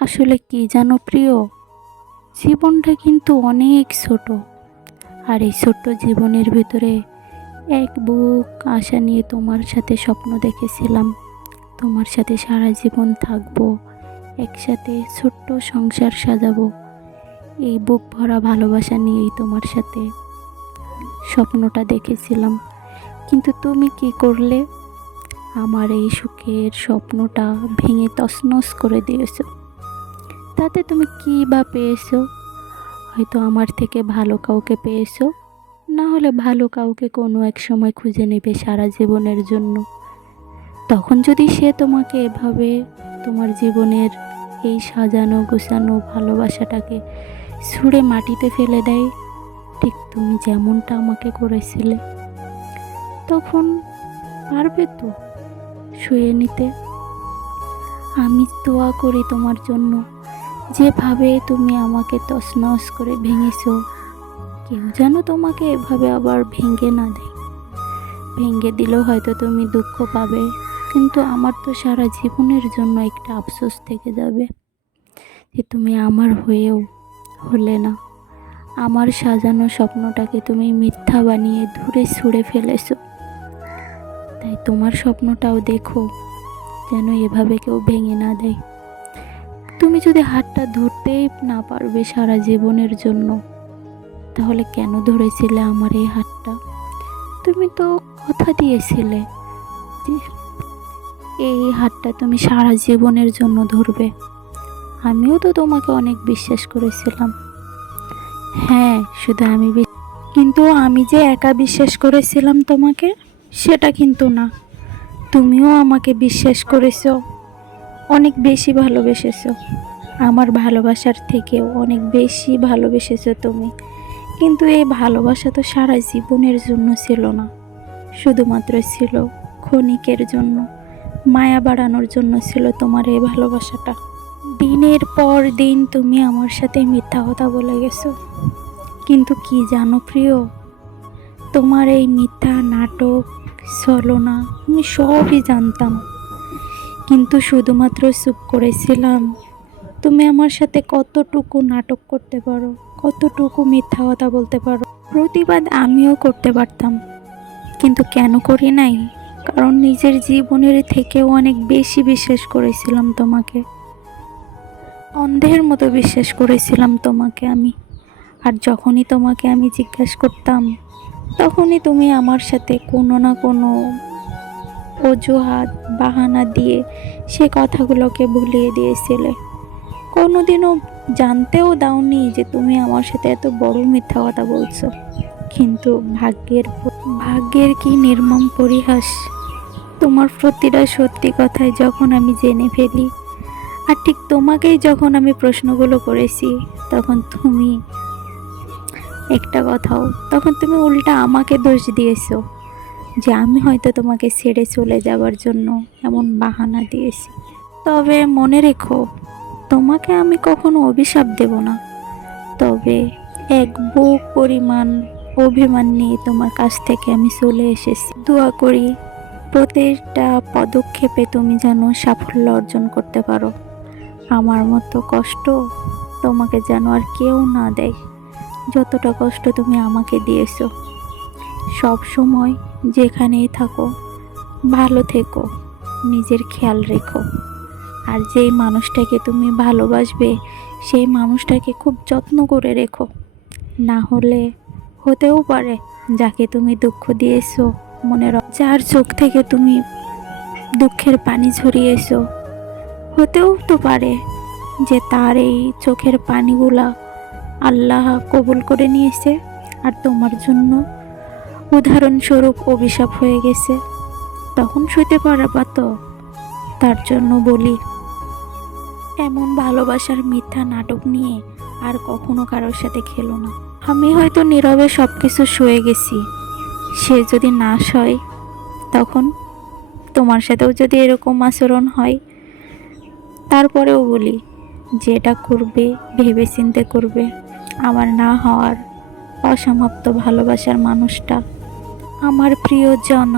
আসলে কি জানো প্রিয়? জীবনটা কিন্তু অনেক ছোট। আর এই ছোট্ট জীবনের ভিতরে এক বুক আশা নিয়ে তোমার সাথে স্বপ্ন দেখেছিলাম। তোমার সাথে সারা জীবন থাকব, একসাথে ছোট্ট সংসার সাজাবো। এই বুক ভরা ভালোবাসা নিয়েই তোমার সাথে স্বপ্নটা দেখেছিলাম। কিন্তু তুমি কি করলে? আমার এই সুখের স্বপ্নটা ভেঙে তছনছ করে দিয়েছ। তাতে তুমি কী বা পেয়েছ? হয়তো আমার থেকে ভালো কাউকে পেয়েছ। না হলে ভালো কাউকে কোনো এক সময় খুঁজে নেবে সারা জীবনের জন্য। তখন যদি সে তোমাকে এভাবে তোমার জীবনের এই সাজানো, গোছানো ভালোবাসাটাকে ছুঁড়ে মাটিতে ফেলে দেয়, ঠিক তুমি যেমনটা আমাকে করেছিলে, তখন পারবে তো শুয়ে নিতে। আমি দোয়া করি তোমার জন্য। যেভাবে তুমি আমাকে তছনছ করে ভেঙেছো, কেউ যেন তোমাকে এভাবে আবার ভেঙে না দেয়। ভেঙে দিলেও হয়তো তুমি দুঃখ পাবে, কিন্তু আমার তো সারা জীবনের জন্য একটা আফসোস থেকে যাবে যে তুমি আমার হয়েও হলে না। আমার সাজানো স্বপ্নটাকে তুমি মিথ্যা বানিয়ে দূরে ছুঁড়ে ফেলেছো। তাই তোমার স্বপ্নটাও দেখো, যেন এভাবে কেউ ভেঙে না দেয়। তুমি যদি হাতটা ধরতেই না পারবে সারা জীবনের জন্য, তাহলে কেন ধরেছিলে আমার এই হাতটা? তুমি তো কথা দিয়েছিলে এই হাতটা তুমি সারা জীবনের জন্য ধরবে। আমিও তো তোমাকে অনেক বিশ্বাস করেছিলাম। হ্যাঁ শুধু আমি কিন্তু আমি যে একা বিশ্বাস করেছিলাম তোমাকে, সেটা কিন্তু না। তুমিও আমাকে বিশ্বাস করেছ। অনেক বেশি ভালোবেসেছো। আমার ভালোবাসার থেকেও অনেক বেশি ভালোবেসেছো তুমি। কিন্তু এই ভালোবাসা তো সারা জীবনের জন্য ছিল না। শুধুমাত্র ছিল ক্ষণিকের জন্য। মায়া বাড়ানোর জন্য ছিল তোমার এই ভালোবাসাটা। দিনের পর দিন তুমি আমার সাথে মিথ্যা কথা বলে গেছো। কিন্তু কি জানো প্রিয়? তোমার এই মিথ্যা নাটক, ছলনা আমি সবই জানতাম। কিন্তু শুধুমাত্র চুপ করেছিলাম। তুমি আমার সাথে কতটুকু নাটক করতে পারো, কতটুকু মিথ্যা কথা বলতে পারো, প্রতিবাদ আমিও করতে পারতাম। কিন্তু কেন করি নাই? কারণ নিজের জীবনের থেকেও অনেক বেশি বিশ্বাস করেছিলাম তোমাকে। অন্ধের মতো বিশ্বাস করেছিলাম তোমাকে আমি। আর যখনই তোমাকে আমি জিজ্ঞেস করতাম, তখনই তুমি আমার সাথে কোনো না কোনো অজুহাত, বাহানা দিয়ে সে কথাগুলোকে ভুলিয়ে দিয়েছিলে। কোনোদিনও জানতেও দাওনি যে তুমি আমার সাথে এত বড় মিথ্যা কথা বলছো। কিন্তু ভাগ্যের ভাগ্যের কি নির্মম পরিহাস। তোমার প্রতিটা সত্যি কথায় যখন আমি জেনে ফেলি, আর ঠিক তোমাকেই যখন আমি প্রশ্নগুলো করেছি, তখন তুমি একটা কথাও, তখন তুমি উল্টা আমাকে দোষ দিয়েছ। যে আমি হয়তো তোমাকে ছেড়ে চলে যাওয়ার জন্য এমন বাহানা দিয়েছি। তবে মনে রেখো, তোমাকে আমি কখনো অভিশাপ দেব না। তবে এক বুক পরিমাণ অভিমান নিয়ে তোমার কাছ থেকে আমি চলে এসেছি। দোয়া করি প্রত্যেকটা পদক্ষেপে তুমি যেন সাফল্য অর্জন করতে পারো। আমার মতো কষ্ট তোমাকে যেন আর কেউ না দেয়। যতটা কষ্ট তুমি আমাকে দিয়েছ। সব সময় যেখানেই থাকো, ভালো থেকো, নিজের খেয়াল রেখো। আর যেই মানুষটাকে তুমি ভালোবাসবে, সেই মানুষটাকে খুব যত্ন করে রেখো। না হলে হতেও পারে, যাকে তুমি দুঃখ দিয়েছ, মনে যার চোখ থেকে তুমি দুঃখের পানি ঝরিয়েছো। হতেও তো পারে যে তার এই চোখের পানিগুলা আল্লাহ কবুল করে নিয়েছে, আর তোমার জন্য উদাহরণস্বরূপ অভিশাপ হয়ে গেছে, তখন সইতে পারবা তো তার জন্য বলি। এমন ভালোবাসার মিথ্যা নাটক নিয়ে আর কখনো কারোর সাথে খেলো না। আমি হয়তো নীরবে সব কিছু শুয়ে গেছি। সে যদি না সয়, তখন তোমার সাথেও যদি এরকম আচরণ হয়, তারপরেও বলি, যেটা করবে ভেবে চিন্তে করবে, আমার না হওয়ার অসমাপ্ত ভালোবাসার মানুষটা। আমার প্রিয় জন